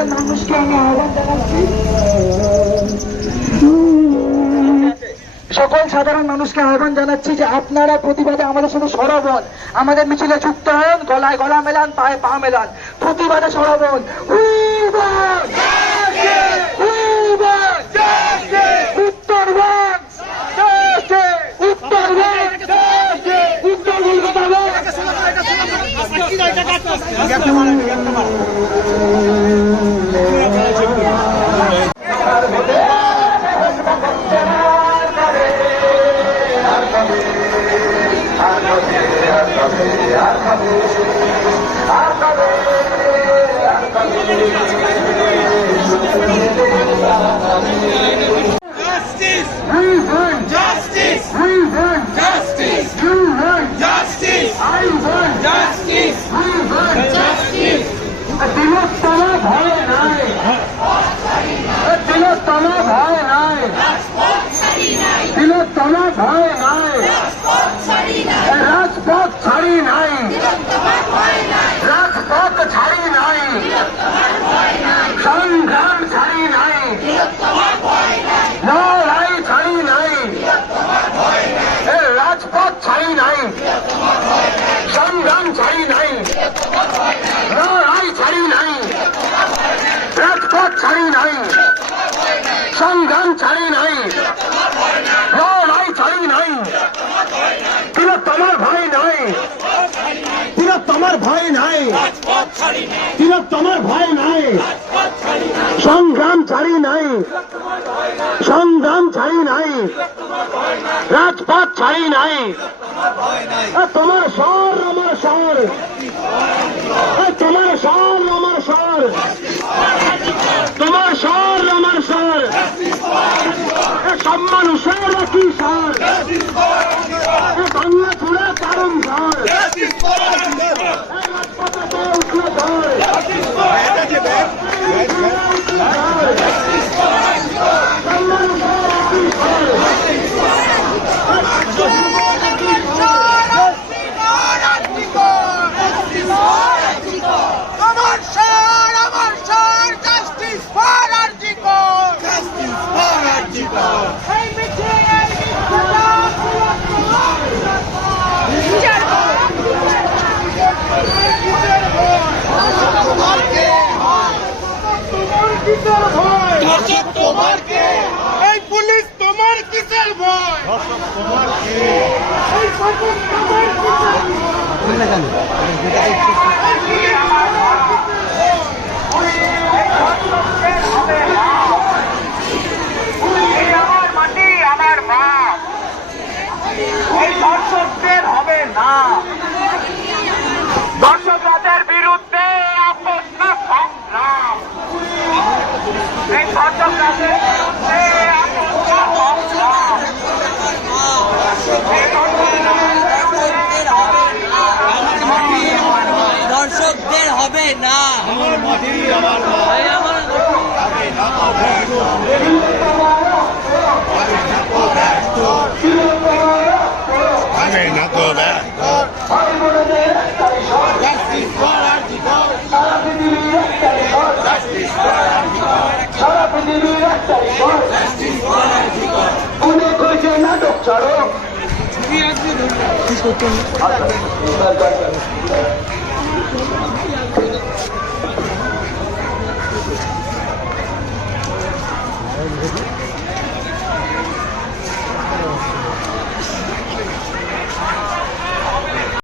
সাধারণ মানুষকে আমি আহ্বান জানাচ্ছি, সকল সাধারণ মানুষকে আহ্বান জানাচ্ছি যে আপনারা প্রতিবাদে আমাদের সাথে সরব হন, আমাদের মিছিলে যুক্ত হন, গলায় গলা মেলান, পায়ে পা মেলান, প্রতিবাদে সরব হন। উত্তরবঙ্গ রাজপথ ছাড়ি নাই, রাজপথ ছাড়ি নাই, সংগ্রাম ছাড়ি নাই, লড়াই ছাড়ি নাই, রাজপথ ছাড়ি নাই, সংগ্রাম ছাড়ি নাই, লড়াই ছাড়ি নাই, রাজপথ ছাড়ি নাই, সংগ্রাম ছাড়ি নাই, লড়াই ছাড়ি নাই। তিলক তোমার ভয় নাই, তিলক তোমার ভয় নাই, তিলক তোমার ভয় নাই, সংগ্রাম ছাড়ি নাই, সংগ্রাম ছাড়ি নাই, রাজপথ ছাড়ি নাই। তোমার স্বর আমার স্বর, তোমার স্বর আমার স্বর, তোমার স্বর আমার স্বর, সব মানুষের একই স্বর, বাংলা ছুড়ে কারণ ঘর, উঠলো ঘর, এই পুলিশ তোমার কিসের ভয়? আমার মাটি আমার মা, এই দর্শকদের হবে না, দর্শকদের বিরুদ্ধে আপনার সংগ্রাম, এই দর্শকদের বিরুদ্ধে দর্শকদের হবে না, আমার মাটি আমার নাটক ছাড়ো। কি করতেন